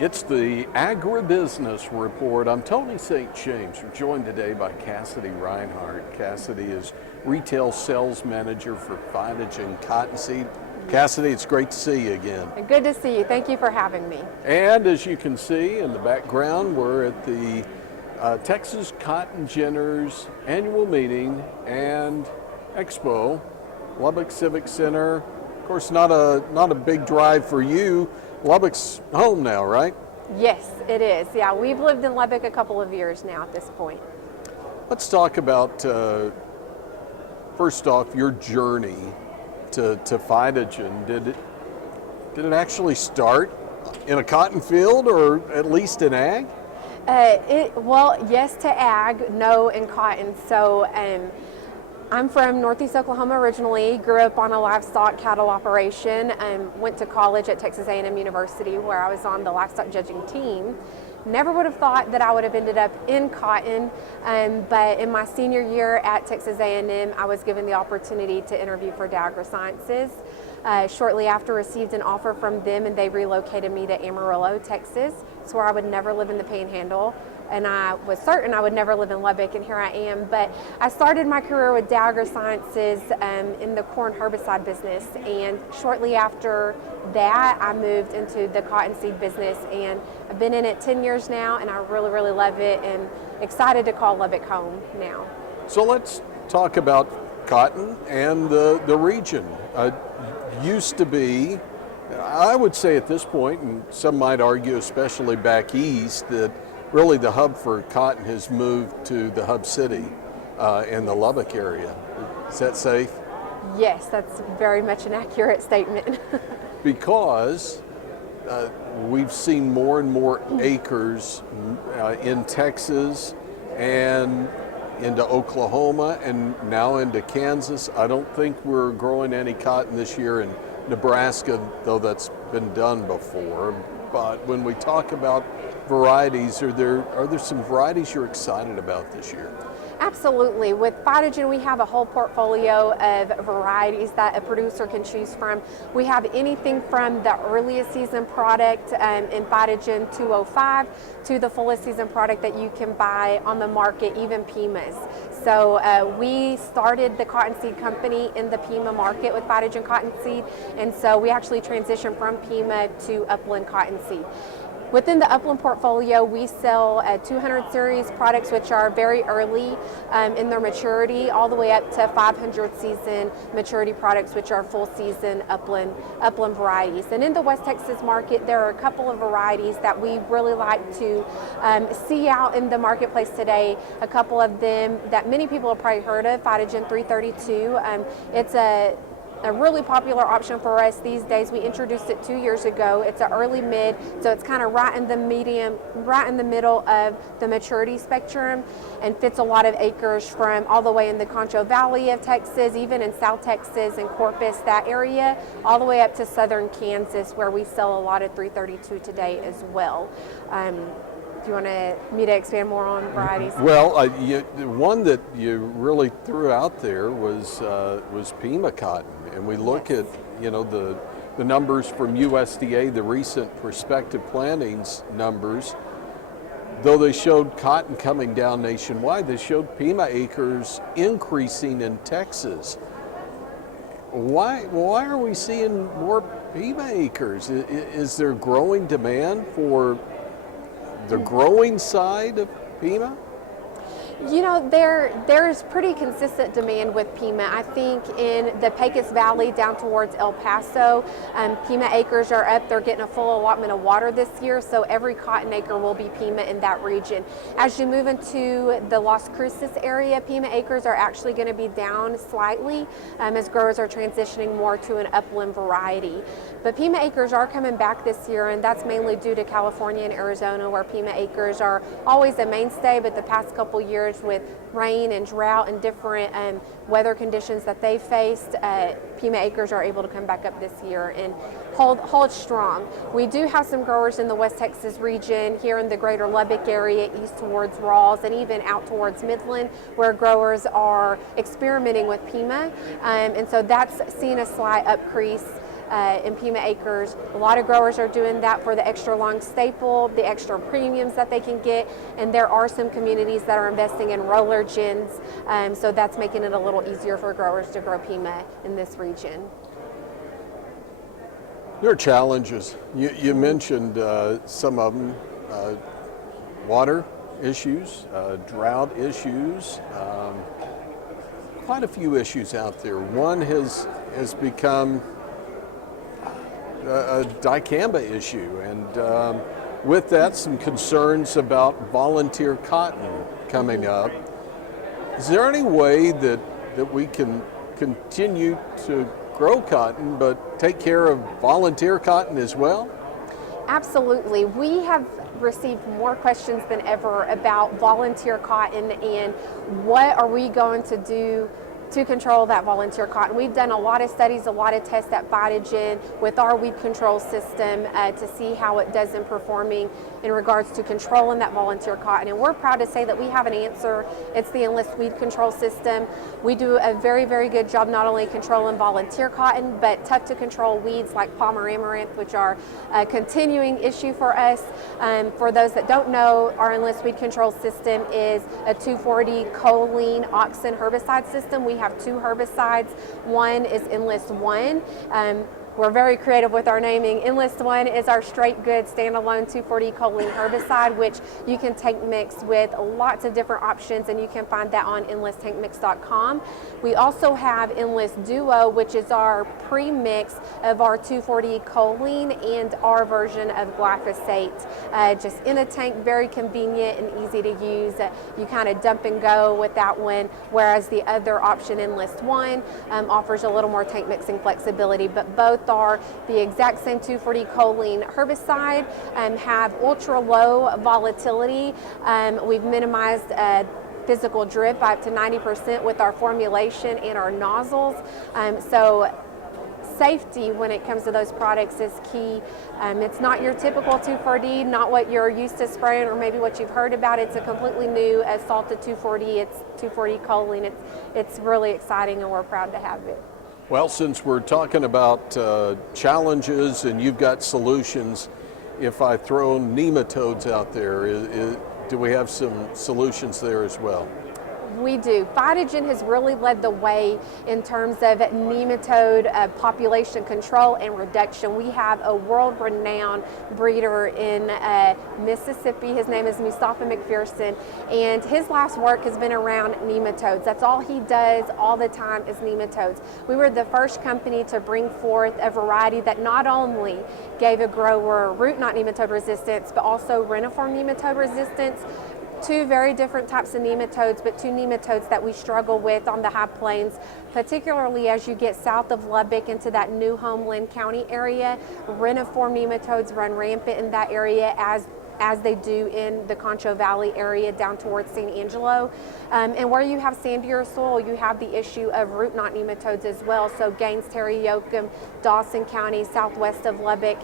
It's the Agribusiness Report. I'm Tony St. James. We're joined today by Kassadi Rinehart. Kassadi is Retail Sales Manager for Phytogen Cottonseed. Kassadi, it's great to see you again. Good to see you. Thank you for having me. And as you can see in the background, we're at the Texas Cotton Ginners annual meeting and expo, Lubbock Civic Center. Of course, not a big drive for you. Lubbock's home now, right? Yes, it is. Yeah, we've lived in Lubbock a couple of years now at this point. Let's talk about, first off, your journey to Phytogen. Did it actually start in a cotton field or at least in ag? Well, yes to ag, no in cotton. So I'm from Northeast Oklahoma originally, grew up on a livestock cattle operation, went to college at Texas A&M University where I was on the livestock judging team. Never would have thought that I would have ended up in cotton, but in my senior year at Texas A&M, I was given the opportunity to interview for AgriSciences. Shortly after, received an offer from them and they relocated me to Amarillo, Texas. Swore I would never live in the Panhandle. And I was certain I would never live in Lubbock, and here I am. But I started my career with AgriSciences in the corn herbicide business, and shortly after that, I moved into the cottonseed business, and I've been in it 10 years now, and I really, really love it, and excited to call Lubbock home now. So let's talk about cotton and the region. Used to be, I would say at this point, and some might argue, especially back east, that really the hub for cotton has moved to the hub city in the Lubbock area. Is that safe? Yes, that's very much an accurate statement. Because we've seen more and more acres in Texas and into Oklahoma and now into Kansas. I don't think we're growing any cotton this year in Nebraska, though that's been done before. But when we talk about varieties, are there some varieties you're excited about this year? Absolutely. With Phytogen, we have a whole portfolio of varieties that a producer can choose from. We have anything from the earliest season product in Phytogen 205 to the fullest season product that you can buy on the market, even Pimas. So we started the cottonseed company in the Pima market with Phytogen cottonseed, and so we actually transitioned from Pima to Upland cottonseed. Within the Upland portfolio, we sell 200 series products, which are very early in their maturity, all the way up to 500 season maturity products, which are full season Upland varieties. And in the West Texas market, there are a couple of varieties that we really like to see out in the marketplace today. A couple of them that many people have probably heard of, Phytogen 332. It's a really popular option for us these days. We introduced it 2 years ago. It's an early mid, so it's kind of right in the middle of the maturity spectrum, and fits a lot of acres from all the way in the Concho Valley of Texas, even in South Texas and Corpus, that area, all the way up to southern Kansas, where we sell a lot of 332 today as well. Do you want me to expand more on varieties? Well, one that you really threw out there was Pima cotton, and we look at the numbers from USDA, the recent prospective plantings numbers. Though they showed cotton coming down nationwide, they showed Pima acres increasing in Texas. Why are we seeing more Pima acres? Is there growing demand for the growing side of Pima? You know, there's pretty consistent demand with Pima. I think in the Pecos Valley down towards El Paso, Pima acres are up. They're getting a full allotment of water this year, so every cotton acre will be Pima in that region. As you move into the Las Cruces area, Pima acres are actually going to be down slightly as growers are transitioning more to an upland variety. But Pima acres are coming back this year, and that's mainly due to California and Arizona, where Pima acres are always a mainstay, but the past couple years with rain and drought and different weather conditions that they faced, Pima acres are able to come back up this year and hold strong. We do have some growers in the West Texas region, here in the greater Lubbock area, east towards Rawls, and even out towards Midland, where growers are experimenting with Pima, and so that's seen a slight increase in Pima acres. A lot of growers are doing that for the extra long staple, the extra premiums that they can get, and there are some communities that are investing in roller gens, so that's making it a little easier for growers to grow Pima in this region. There are challenges. You mentioned some of them, water issues, drought issues, quite a few issues out there. One has become a dicamba issue, and with that, some concerns about volunteer cotton coming up. Is there any way that we can continue to grow cotton but take care of volunteer cotton as well? Absolutely. We have received more questions than ever about volunteer cotton and what are we going to do to control that volunteer cotton. We've done a lot of studies, a lot of tests at Phytogen with our weed control system to see how it does in performing in regards to controlling that volunteer cotton. And we're proud to say that we have an answer. It's the Enlist weed control system. We do a very, very good job not only controlling volunteer cotton, but tough to control weeds like palmer amaranth, which are a continuing issue for us. For those that don't know, our Enlist weed control system is a 2,4-D choline auxin herbicide system. We have two herbicides. One is Enlist 1. We're very creative with our naming. Enlist 1 is our straight good standalone 2,4-D choline herbicide, which you can tank mix with lots of different options, and you can find that on enlisttankmix.com. We also have Enlist Duo, which is our pre-mix of our 2,4-D choline and our version of glyphosate. Just in a tank, very convenient and easy to use. You kind of dump and go with that one, whereas the other option, Enlist 1, offers a little more tank mixing flexibility, but both are the exact same 2,4-D choline herbicide, have ultra low volatility. We've minimized physical drip by up to 90% with our formulation and our nozzles. So safety when it comes to those products is key. It's not your typical 2,4-D, not what you're used to spraying or maybe what you've heard about. It's a completely new salted 2,4-D. It's 2,4-D choline. It's really exciting, and we're proud to have it. Well, since we're talking about challenges and you've got solutions, if I throw nematodes out there, do we have some solutions there as well? We do. Phytogen has really led the way in terms of nematode population control and reduction. We have a world-renowned breeder in Mississippi. His name is Mustafa McPherson, and his last work has been around nematodes. That's all he does all the time is nematodes. We were the first company to bring forth a variety that not only gave a grower root knot nematode resistance, but also reniform nematode resistance. Two very different types of nematodes, but two nematodes that we struggle with on the high plains, particularly as you get south of Lubbock into that New Home Lynn County area. Reniform nematodes run rampant in that area as they do in the Concho Valley area down towards San Angelo. And where you have sandier soil, you have the issue of root knot nematodes as well. So Gaines, Terry-Yoakum, Dawson County, southwest of Lubbock.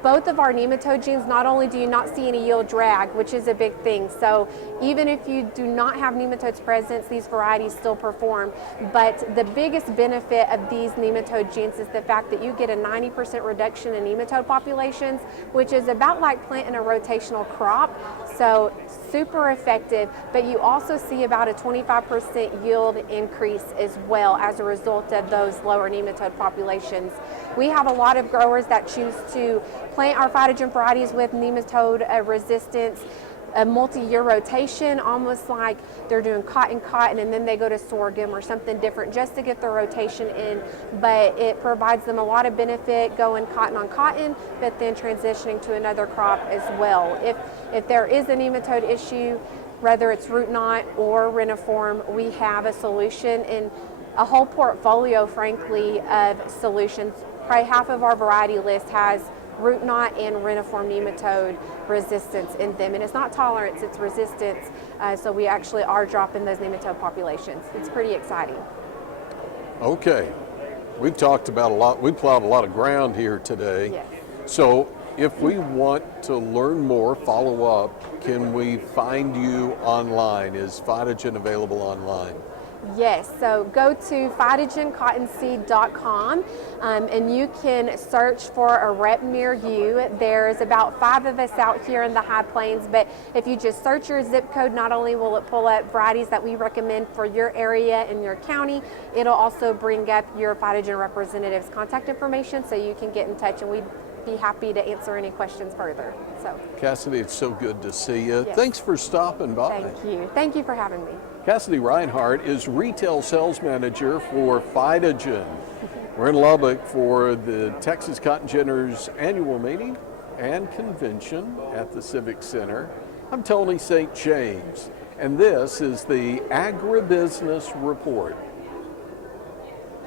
Both of our nematode genes, not only do you not see any yield drag, which is a big thing, so even if you do not have nematodes present, these varieties still perform. But the biggest benefit of these nematode genes is the fact that you get a 90% reduction in nematode populations, which is about like planting a rotational crop. So super effective, but you also see about a 25% yield increase as well as a result of those lower nematode populations. We have a lot of growers that choose to plant our Phytogen varieties with nematode resistance, a multi-year rotation, almost like they're doing cotton, and then they go to sorghum or something different just to get their rotation in. But it provides them a lot of benefit going cotton on cotton, but then transitioning to another crop as well. If there is a nematode issue, whether it's root knot or reniform, we have a solution and a whole portfolio, frankly, of solutions. Probably half of our variety list has root knot and reniform nematode resistance in them, and it's not tolerance, it's resistance, so we actually are dropping those nematode populations. It's pretty exciting. Okay, we've talked about a lot, we plowed a lot of ground here today. Yes. So if we want to learn more, follow up, can we find you online? Is Phytogen available online? Yes, so go to phytogencottonseed.com and you can search for a rep near you. There's about 5 of us out here in the High Plains, but if you just search your zip code, not only will it pull up varieties that we recommend for your area and your county, it'll also bring up your Phytogen representative's contact information so you can get in touch, and we'd be happy to answer any questions further. So, Kassadi, it's so good to see you. Yes. Thanks for stopping by. thank you. Thank you for having me. Kassadi Rinehart is Retail Sales Manager for Phytogen. We're in Lubbock for the Texas Cotton Ginners annual meeting and convention at the Civic Center. I'm Tony St. James, and this is the Agribusiness Report.